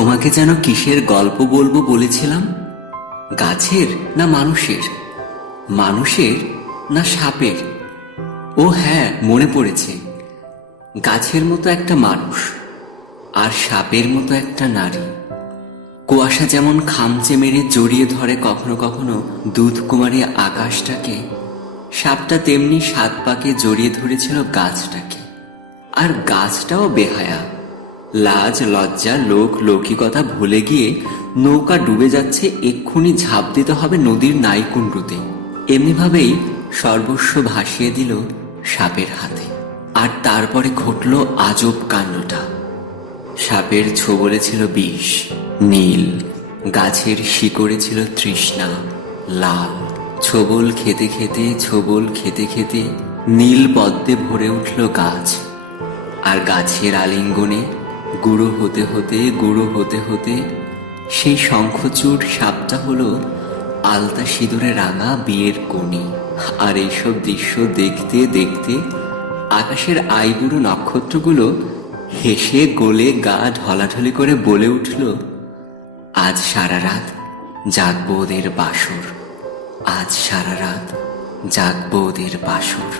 তোমাকে যেন কিসের গল্প বলবো বলেছিলাম? গাছের না মানুষের? মানুষের না সাপের? ও হ্যাঁ, মনে পড়েছে। গাছের মতো একটা মানুষ আর সাপের মতো একটা নারী। কুয়াশা যেমন খামচে মেরে জড়িয়ে ধরে কখনো কখনো দুধকুমারী আকাশটাকে, সাপটা তেমনি সাত পাকে জড়িয়ে ধরেছিল গাছটাকে। আর গাছটাও বেহায়া, লাজ লজ্জা লোক লৌকিকতা ভুলে গিয়ে নৌকা ডুবে যাচ্ছে, এক্ষুনি ঝাঁপ দিতে হবে নদীর নাইকুণ্ডুতে। এমনিভাবেই সর্বস্ব ভাসিয়ে দিল সাপের হাতে। আর তারপরে ঘটল আজব কাণ্ডটা। সাপের ছোবলে ছিল বিষ নীল, গাছের শিকড়ে ছিল তৃষ্ণা লাল। ছোবল খেতে খেতে ছোবল খেতে খেতে নীল পদ্মে ভরে উঠল গাছ। আর গাছের আলিঙ্গনে গুঁড়ো হতে হতে গুঁড়ো হতে হতে সেই শঙ্খচূড় সাপটা হলো আলতা সিঁদুরে রাঙা বিয়ের কণি। আর এইসব দৃশ্য দেখতে দেখতে আকাশের আইবুড়ো নক্ষত্রগুলো হেসে গোলে গা ঢলাঢলি করে বলে উঠল, আজ সারা রাত জাগবো ওদের বাসর, আজ সারা রাত জাগবো ওদের বাসর।